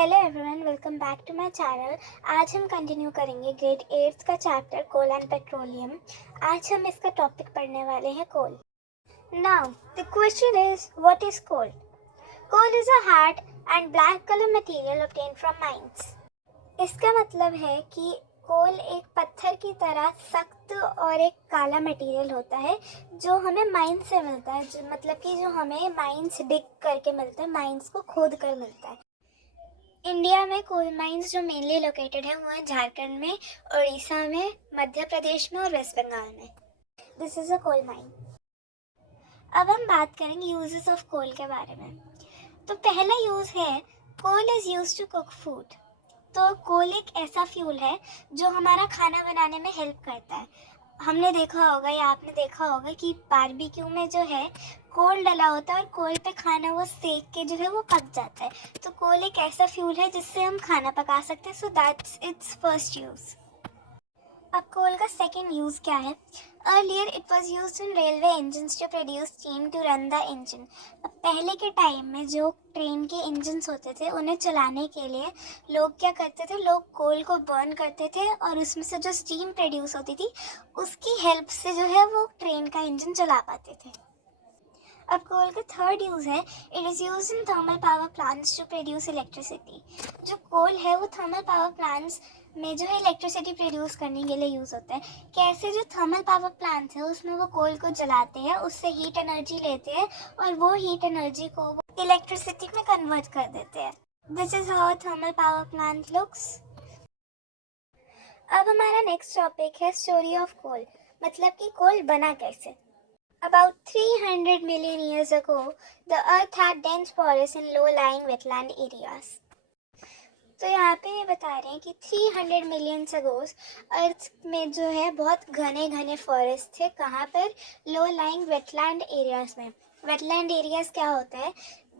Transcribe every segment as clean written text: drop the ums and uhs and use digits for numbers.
Hello everyone, welcome back to my channel. आज हम continue करेंगे ग्रेड 8 का चैप्टर कोल एंड पेट्रोलियम। आज हम इसका टॉपिक पढ़ने वाले हैं coal. Now the question is what is coal? Coal is a hard and black colour material obtained from mines. इसका मतलब है कि कोल एक पत्थर की तरह सख्त और एक काला मटेरियल होता है जो हमें माइंस से मिलता है, मतलब कि जो हमें माइंस डिग करके मिलता है, माइंस को खोद कर मिलता है। इंडिया में कोल माइंस जो मेनली लोकेटेड है वो है झारखंड में, उड़ीसा में, मध्य प्रदेश में और वेस्ट बंगाल में। This is a coal mine. अब हम बात करेंगे यूजेस ऑफ कोल के बारे में। तो पहला यूज है coal is use to cook food. तो कोल एक ऐसा फ्यूल है जो हमारा खाना बनाने में हेल्प करता है। हमने देखा होगा या आपने देखा होगा कि बारबेक्यू में जो है कोल डला होता है और कोल पे खाना वो सेक के जो है वो पक जाता है। तो कोल एक ऐसा फ्यूल है जिससे हम खाना पका सकते हैं। So that's its first use. अब कोल का सेकेंड यूज क्या है? Earlier it was use in railway engines to produce steam to run the engine. अब पहले के टाइम में जो ट्रेन के इंजन्स होते थे उन्हें चलाने के लिए लोग क्या करते थे, लोग कोल को बर्न करते थे और उसमें से जो स्टीम प्रोड्यूस होती थी उसकी हेल्प से जो है वो ट्रेन का इंजन चला पाते थे। अब कोल का थर्ड यूज है it is use in thermal power plants to produce electricity. जो कोल है वो थर्मल पावर प्लांट्स में जो है इलेक्ट्रिसिटी प्रोड्यूस करने के लिए यूज़ होता है। कैसे? जो थर्मल पावर प्लांट्स है उसमें वो कोल को जलाते हैं, उससे हीट एनर्जी लेते हैं और वो हीट एनर्जी को वो इलेक्ट्रिसिटी में कन्वर्ट कर देते हैं। This is how thermal power plant looks. अब हमारा नेक्स्ट टॉपिक है स्टोरी ऑफ कोल, मतलब कि कोल बना कैसे। About 300 million years ago, the Earth had dense forests in low-lying wetland areas. तो यहाँ पे ये बता रहे हैं कि 300 मिलियन ago अर्थ में जो है बहुत घने घने फॉरेस्ट थे। कहाँ पर? लो लाइंग वेटलैंड एरियाज में। वेटलैंड एरियाज क्या होता है?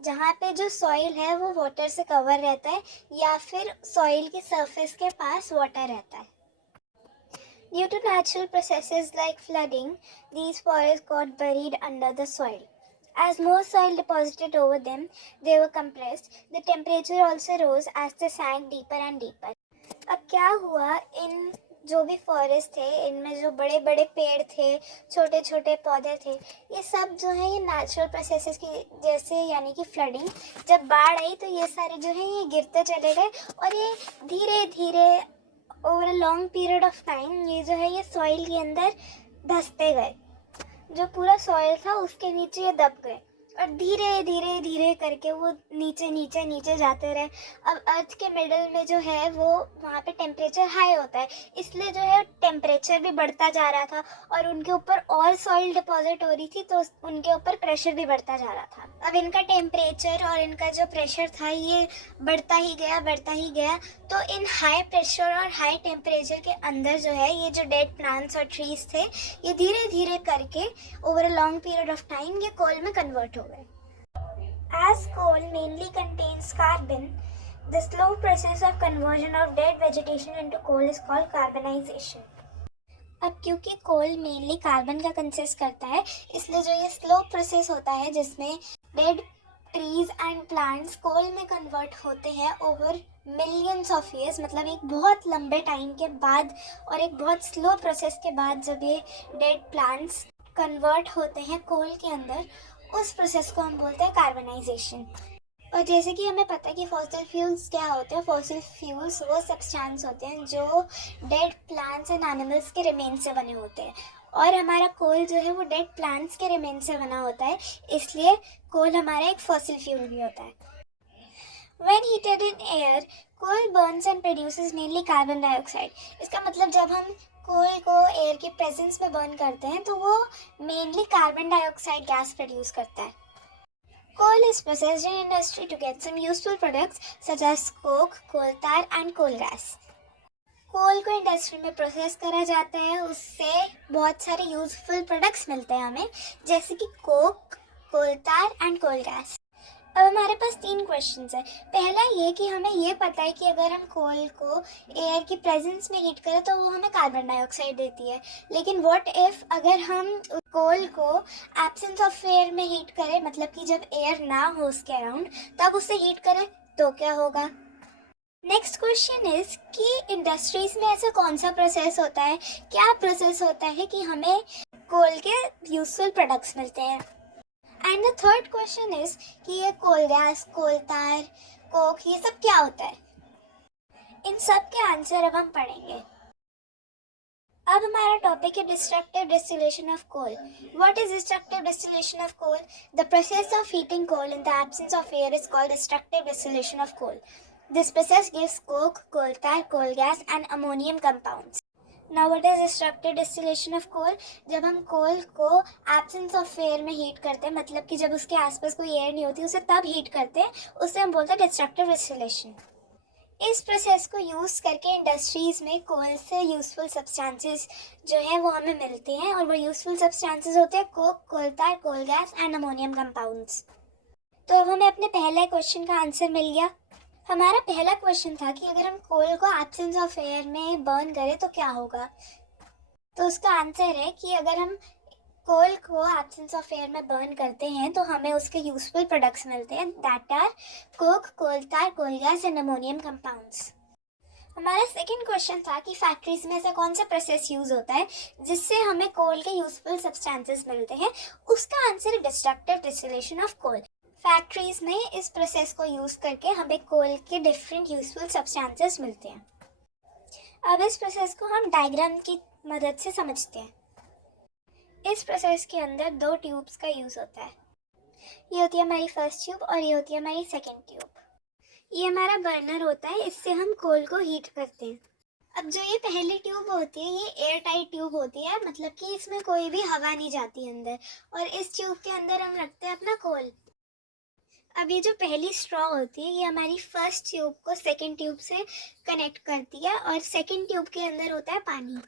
जहाँ पे जो सॉइल है वो वाटर से कवर रहता है या फिर सॉइल की सरफेस के पास वाटर रहता है। Due to natural processes like flooding, these forests got buried under the soil. As more soil deposited over them, they were compressed. The temperature also rose as they sank deeper and deeper. अब क्या हुआ, इन जो भी forest थे इनमें जो बड़े बड़े पेड़ थे, छोटे छोटे पौधे थे, ये सब जो है ये नेचुरल प्रोसेसेस की जैसे, यानी कि फ्लडिंग, जब बाढ़ आई तो ये सारे जो है ये गिरते चले गए और ये धीरे धीरे over a long period of time ये जो है ये सॉइल के अंदर धंसते गए। जो पूरा सॉइल था उसके नीचे ये दब गए और धीरे धीरे धीरे करके वो नीचे नीचे नीचे जाते रहे। अब अर्थ के मिडल में जो है वो वहाँ पे टेम्परेचर हाई होता है, इसलिए जो है टेम्परेचर भी बढ़ता जा रहा था और उनके ऊपर और सॉइल डिपॉजिट हो रही थी तो उनके ऊपर प्रेशर भी बढ़ता जा रहा था। अब इनका टेम्परेचर और इनका जो प्रेशर था ये बढ़ता ही गया। तो इन हाई प्रेशर और हाई टेम्परेचर के अंदर जो है ये जो डेड प्लांट्स और ट्रीज थे ये धीरे धीरे करके over a long period of time ये कोल में कन्वर्ट हो गए। As coal mainly contains carbon, the slow process of conversion of dead vegetation into coal is called carbonization. अब क्योंकि कोल मेनली कार्बन का कंसिस्ट करता है इसलिए जो ये स्लो प्रोसेस होता है जिसमें डेड ट्रीज एंड प्लांट्स कोल में कन्वर्ट होते हैं ओवर मिलियंस ऑफ ईयर्स, मतलब एक बहुत लंबे टाइम के बाद और एक बहुत स्लो प्रोसेस के बाद जब ये डेड प्लांट्स कन्वर्ट होते हैं कोल के अंदर, उस प्रोसेस को हम बोलते हैं कार्बनाइजेशन। और जैसे कि हमें पता है कि फॉसिल फ्यूल्स क्या होते हैं, फॉसिल फ्यूल्स वो सब्सटेंस होते हैं जो डेड प्लांट्स एंड एनिमल्स के रिमेन से बने होते हैं और हमारा कोल जो है वो डेड प्लांट्स के रिमेन से बना होता है, इसलिए कोल हमारा एक फॉसिल फ्यूल भी होता है। When heated in air, coal burns and produces mainly carbon dioxide. इसका मतलब जब हम कोल को एयर के प्रेजेंस में बर्न करते हैं तो वो mainly carbon dioxide gas produce करता है। Coal is processed in industry to get some useful products such as coke, coal tar and coal gas. कोल को इंडस्ट्री में प्रोसेस करा जाता है, उससे बहुत सारे यूजफुल प्रोडक्ट्स मिलते हैं हमें, जैसे कि कोक, कोल तार एंड कोल गैस। अब हमारे पास 3 क्वेश्चंस है। पहला ये कि हमें ये पता है कि अगर हम कोल को एयर की प्रेजेंस में हीट करें तो वो हमें कार्बन डाइऑक्साइड देती है, लेकिन व्हाट इफ़ अगर हम कोल को एब्सेंस ऑफ एयर में हीट करें, मतलब कि जब एयर ना हो उसके अराउंड तब उसे हीट करें तो क्या होगा? नेक्स्ट क्वेश्चन इज कि इंडस्ट्रीज में ऐसा कौन सा प्रोसेस होता है, क्या प्रोसेस होता है कि हमें कोल के यूजफुल प्रोडक्ट्स मिलते हैं। And the third question is कि ये कोल गैस, कोल तार, कोक, ये सब क्या होता है। इन सब के आंसर अब हम पढ़ेंगे। अब हमारा टॉपिक है destructive distillation of coal. What is destructive distillation of coal? The process of heating coal in the absence of air is called destructive distillation of coal. This process gives coke, coal tar, coal gas and ammonium compounds. Now what is destructive distillation of coal? जब हम कोल को absence of air में heat करते हैं, मतलब कि जब उसके आसपास कोई एयर नहीं होती, उसे तब हीट करते हैं, उसे हम बोलते हैं डिस्ट्रक्टिव डिस्टिलेशन. इस प्रोसेस को यूज़ करके इंडस्ट्रीज़ में कोल से यूज़फुल सब्सटेंसेस जो हैं वो हमें मिलते हैं, और वो यूज़फुल सब्सटेंसेस होते हैं coke, coal tar, coal gas and ammonium compounds. तो अब हमें अपने पहले क्वेश्चन का आंसर मिल गया. हमारा पहला क्वेश्चन था कि अगर हम कोल को एब्सेंस ऑफ एयर में बर्न करें तो क्या होगा. तो उसका आंसर है कि अगर हम कोल को एब्सेंस ऑफ एयर में बर्न करते हैं तो हमें उसके यूजफुल प्रोडक्ट्स मिलते हैं, that are coke, coal tar, coal gas and ammonium compounds. हमारा सेकेंड क्वेश्चन था कि फैक्ट्रीज में ऐसा कौन सा प्रोसेस यूज होता है जिससे हमें कोल के यूजफुल सब्सटेंसेस मिलते हैं. उसका आंसर है destructive distillation of coal. Factories में इस प्रोसेस को यूज करके हमें कोल के डिफरेंट यूजफुल सब्सटेंसेस मिलते हैं. अब इस प्रोसेस को हम डायग्राम की मदद से समझते हैं. इस प्रोसेस के अंदर दो ट्यूब्स का यूज होता है. ये होती है हमारी फर्स्ट ट्यूब और ये होती है हमारी सेकेंड ट्यूब. ये हमारा बर्नर होता है, इससे हम कोल को हीट करते हैं. अब जो ये पहली ट्यूब होती है ये एयर टाइट ट्यूब होती है, मतलब कि इसमें कोई भी हवा नहीं जाती अंदर, और इस ट्यूब के अंदर हम रखते हैं अपना कोल. अब ये जो पहली स्ट्रॉ होती है ये हमारी फर्स्ट ट्यूब को सेकेंड ट्यूब से कनेक्ट करती है, और सेकेंड ट्यूब के अंदर होता है पानी.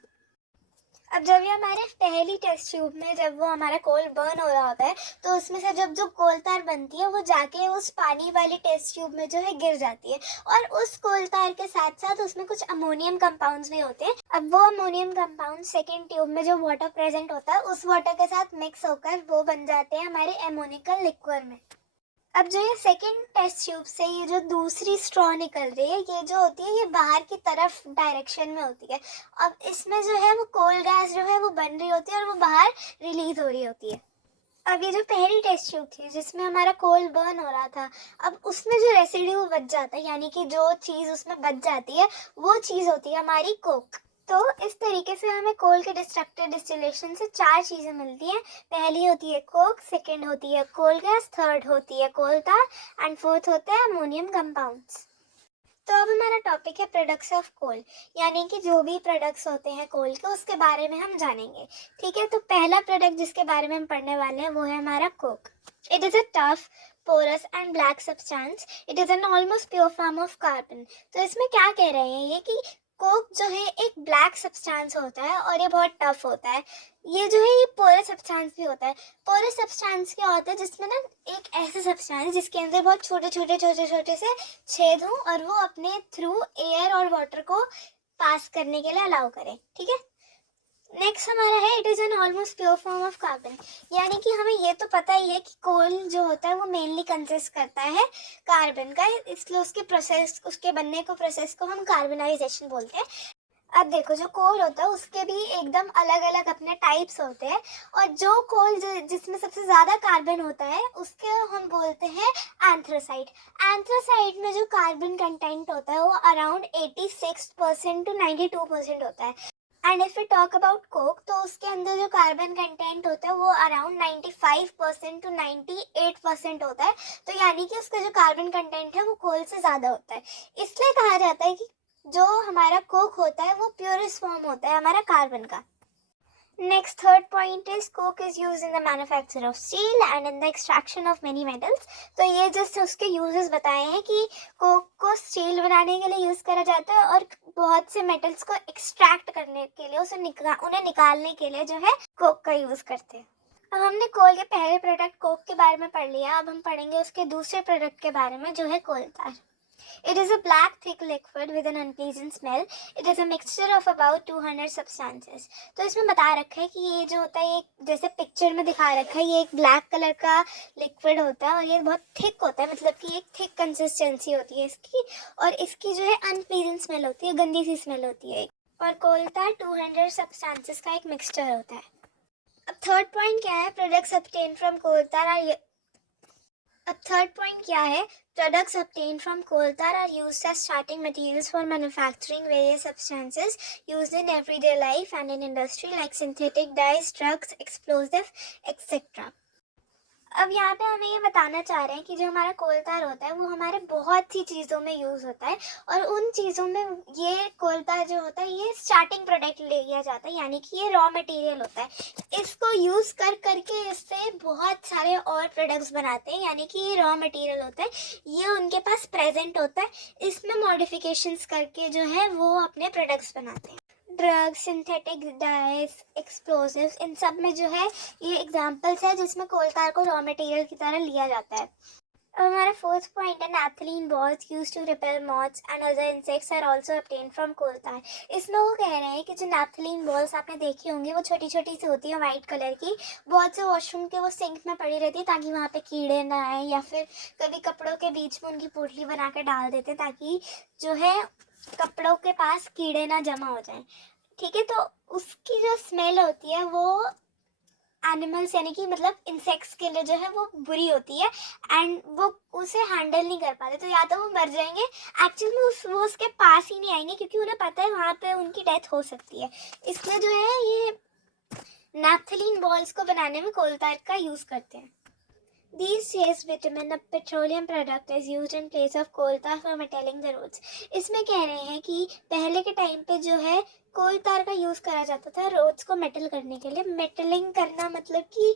अब जब ये हमारे पहली टेस्ट ट्यूब में जब वो हमारा कोल बर्न हो रहा होता है तो उसमें से जब जो कोल तार बनती है वो जाके उस पानी वाली टेस्ट ट्यूब में जो है गिर जाती है, और उस कोल तार के साथ साथ उसमें कुछ अमोनियम कंपाउंड्स भी होते हैं. अब वो अमोनियम कंपाउंड सेकेंड ट्यूब में जो वाटर प्रेजेंट होता है उस वाटर के साथ मिक्स होकर वो बन जाते हैं हमारे एमोनिकल लिक्विड में. अब जो ये सेकेंड टेस्ट ट्यूब से ये जो दूसरी स्ट्रॉ निकल रही है ये जो होती है ये बाहर की तरफ डायरेक्शन में होती है. अब इसमें जो है वो कोल गैस जो है वो बन रही होती है और वो बाहर रिलीज हो रही होती है. अब ये जो पहली टेस्ट ट्यूब थी जिसमें हमारा कोल बर्न हो रहा था, अब उसमें जो रेसिड्यू बच जाता है, यानी कि जो चीज़ उसमें बच जाती है वो चीज़ होती है हमारी कोक. तो इस तरीके से हमें कोल के डिस्ट्रक्टिव डिस्टिलेशन से चार चीज़ें मिलती हैं. पहली होती है कोक, सेकेंड होती है कोल गैस, थर्ड होती है कोल तार एंड फोर्थ होता है अमोनियम कंपाउंड्स. तो अब हमारा टॉपिक है प्रोडक्ट्स ऑफ कोल, यानी कि जो भी प्रोडक्ट्स होते हैं कोल के उसके बारे में हम जानेंगे. ठीक है, तो पहला प्रोडक्ट जिसके बारे में हम पढ़ने वाले हैं वो है हमारा Coke. It is a tough porous and black substance. It is an almost pure form of carbon. तो इसमें क्या कह रहे हैं ये कि कोक जो है एक ब्लैक सब्सटेंस होता है और ये बहुत टफ होता है. ये जो है ये पोरस सब्सटेंस भी होता है. पोरस सब्सटेंस क्या होता है जिसमें ना एक ऐसे सब्सटेंस जिसके अंदर बहुत छोटे छोटे छोटे छोटे से छेद हों और वो अपने थ्रू एयर और वाटर को पास करने के लिए अलाउ करे. ठीक है, नेक्स्ट हमारा है it is an almost pure form of carbon, यानी कि हमें ये तो पता ही है कि कोल जो होता है वो मेनली कंसिस्ट करता है कार्बन का, इसलिए उसके प्रोसेस उसके बनने को प्रोसेस को हम कार्बनाइजेशन बोलते हैं. अब देखो जो कोल होता है उसके भी एकदम अलग अलग अपने टाइप्स होते हैं, और जो कोल जिसमें सबसे ज़्यादा कार्बन होता है उसके हम बोलते हैं एंथ्रासाइट. एंथ्रासाइट में जो कार्बन कंटेंट होता है वो अराउंड 86% टू 92% होता है. And if you talk about Coke तो उसके अंदर जो कार्बन कंटेंट होता है वो अराउंड 95% टू 98% होता है. तो यानी कि उसका जो कार्बन कंटेंट है वो कोल से ज़्यादा होता है. इसलिए कहा जाता है कि जो हमारा कोक होता है वो प्योरेस्ट फॉर्म होता है हमारा कार्बन का. Next, third point is coke is used in the manufacture of steel and in the extraction of many metals. तो ये जस्ट उसके यूजेस बताए हैं कि कोक को स्टील बनाने के लिए यूज़ करा जाता है और बहुत से मेटल्स को एक्सट्रैक्ट करने के लिए उन्हें निकालने के लिए जो है कोक का यूज़ करते हैं. अब हमने कोल के पहले प्रोडक्ट कोक के बारे में पढ़ लिया, अब हम पढ़ेंगे उसके दूसरे प्रोडक्ट के बारे में जो है कोल तार. It is a black thick liquid with an unpleasant smell. It is a mixture of about 200 substances. तो इसमें बता रखा है कि ये जो होता है, ये जैसे पिक्चर में दिखा रखा है, ये एक ब्लैक कलर का लिक्विड होता है और ये बहुत थिक होता है, मतलब कि एक थिक कंसिस्टेंसी होती है इसकी, और इसकी जो है अनप्लीजेंट स्मेल होती है, गंदी सी स्मेल होती है। और कोल tar 200 सब्सटेंसेस का एक मिक्सचर होता है। अब थर्ड पॉइंट क्या है? Products obtained from coal tar are अब थर्ड पॉइंट क्या है? Products obtained from coal tar are used as starting materials for manufacturing various substances used in everyday life and in industry like synthetic dyes, drugs, explosive, etc. अब यहाँ पे हमें ये बताना चाह रहे हैं कि जो हमारा कोल tar होता है वो हमारे बहुत सी चीज़ों में यूज़ होता है, और उन चीज़ों में ये कोल tar जो होता है ये स्टार्टिंग प्रोडक्ट लिया जाता है, यानी कि ये रॉ मटेरियल होता है। इसको यूज़ करके इससे बहुत सारे और प्रोडक्ट्स बनाते हैं, यानी कि ये रॉ मटेरियल होता है, ये उनके पास प्रेजेंट होता है, इसमें मॉडिफिकेशंस करके जो है वो अपने प्रोडक्ट्स बनाते हैं। ड्रग्स, सिंथेटिक डाइज, एक्सप्लोसिव्स, इन सब में जो है ये एग्जांपल्स है जिसमें कोल tar को रॉ मटेरियल की तरह लिया जाता है। अब हमारा फोर्थ पॉइंट है naphthalene balls used to repel moths and other insects are also obtained from coal tar। इसमें वो कह रहे हैं कि जो नैप्थलीन बॉल्स आपने देखी होंगी वो छोटी छोटी सी होती है वाइट कलर की, बहुत से वॉशरूम के वो सिंक में पड़ी रहती है ताकि वहाँ पे कीड़े ना आए, या फिर कभी कपड़ों के बीच में उनकी पोटली बना के डाल देते हैं ताकि जो है कपड़ों के पास कीड़े ना जमा हो जाएं। ठीक है, तो उसकी जो स्मेल होती है वो एनिमल्स यानी कि मतलब इंसेक्ट्स के लिए जो है वो बुरी होती है, एंड वो उसे हैंडल नहीं कर पाते, तो या तो वो मर जाएंगे, एक्चुअली वो उसके पास ही नहीं आएंगे क्योंकि उन्हें पता है वहाँ पे उनकी डेथ हो सकती है। इसलिए जो है ये नैप्थलीन बॉल्स को बनाने में कोल tar का यूज़ करते हैं। These days, bitumen, a petroleum product, is used in place of coal tar for metalling the roads. इसमें कह रहे हैं कि पहले के टाइम पे जो है कोल tar का यूज़ करा जाता था रोड्स को मेटल करने के लिए। मेटलिंग करना मतलब कि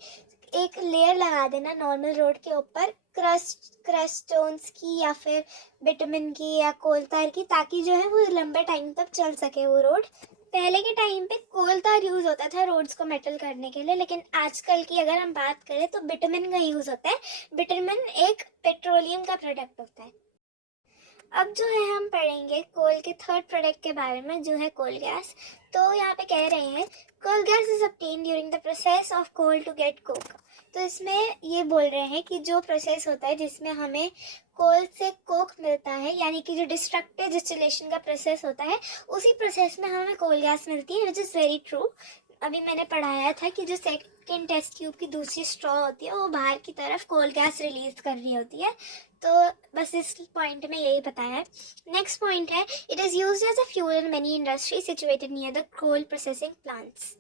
एक लेयर लगा देना नॉर्मल रोड के ऊपर क्रश स्टोन्स की या फिर बिटुमिन की या कोल tar की, ताकि जो है वो लंबे टाइम तक चल सके वो रोड। पहले के टाइम पे कोल tar यूज़ होता था रोड्स को मेटल करने के लिए, लेकिन आजकल की अगर हम बात करें तो बिटुमिन का यूज़ होता है। बिटुमिन एक पेट्रोलियम का प्रोडक्ट होता है। अब जो है हम पढ़ेंगे कोल के थर्ड प्रोडक्ट के बारे में, जो है कोल गैस। तो यहाँ पे कह रहे हैं coal gas is obtained during the process of coal to get coke. तो इसमें ये बोल रहे हैं कि जो प्रोसेस होता है जिसमें हमें कोल से कोक मिलता है, यानी कि जो डिस्ट्रक्टिव डिस्टिलेशन का प्रोसेस होता है, उसी प्रोसेस में हमें कोल गैस मिलती है, विच इज़ वेरी ट्रू। अभी मैंने पढ़ाया था कि जो सेकेंड टेस्ट ट्यूब की दूसरी स्ट्रॉ होती है वो बाहर की तरफ कोल गैस रिलीज कर रही होती है। तो बस इस पॉइंट में यही बताया है। नेक्स्ट पॉइंट है it is used as a fuel in many industry situated near the coal processing plants.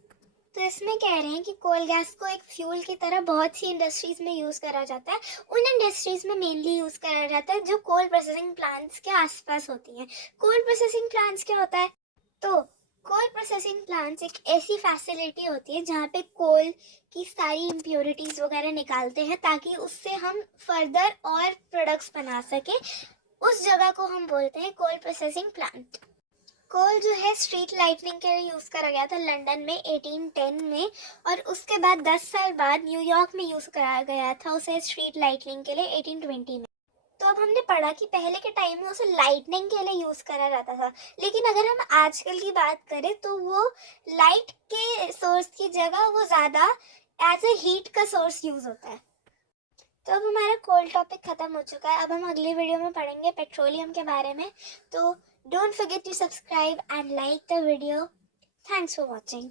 तो इसमें कह रहे हैं कि कोल गैस को एक फ्यूल की तरह बहुत सी इंडस्ट्रीज में यूज़ करा जाता है। उन इंडस्ट्रीज में मेनली यूज़ करा जाता है जो कोल प्रोसेसिंग प्लांट्स के आसपास होती हैं। कोल प्रोसेसिंग प्लांट्स क्या होता है? तो कोल प्रोसेसिंग प्लांट्स एक ऐसी फैसिलिटी होती है जहाँ पे कोल की सारी इम्प्योरिटीज़ वगैरह निकालते हैं ताकि उससे हम फर्दर और प्रोडक्ट्स बना सकें। उस जगह को हम बोलते हैं कोल प्रोसेसिंग प्लांट। कोल जो है स्ट्रीट लाइटनिंग के लिए यूज़ करा गया था लंदन में 1810 में, और उसके बाद 10 साल बाद न्यूयॉर्क में यूज़ करा गया था उसे स्ट्रीट लाइटनिंग के लिए 1820 में। तो अब हमने पढ़ा कि पहले के टाइम में उसे लाइटनिंग के लिए यूज़ करा जाता था, लेकिन अगर हम आजकल की बात करें तो वो लाइट के सोर्स की जगह वो ज़्यादा एज ए हीट का सोर्स यूज़ होता है। तो अब हमारा कोल टॉपिक ख़त्म हो चुका है। अब हम अगली वीडियो में पढ़ेंगे पेट्रोलियम के बारे में। तो don't forget to subscribe and like the video. Thanks for watching.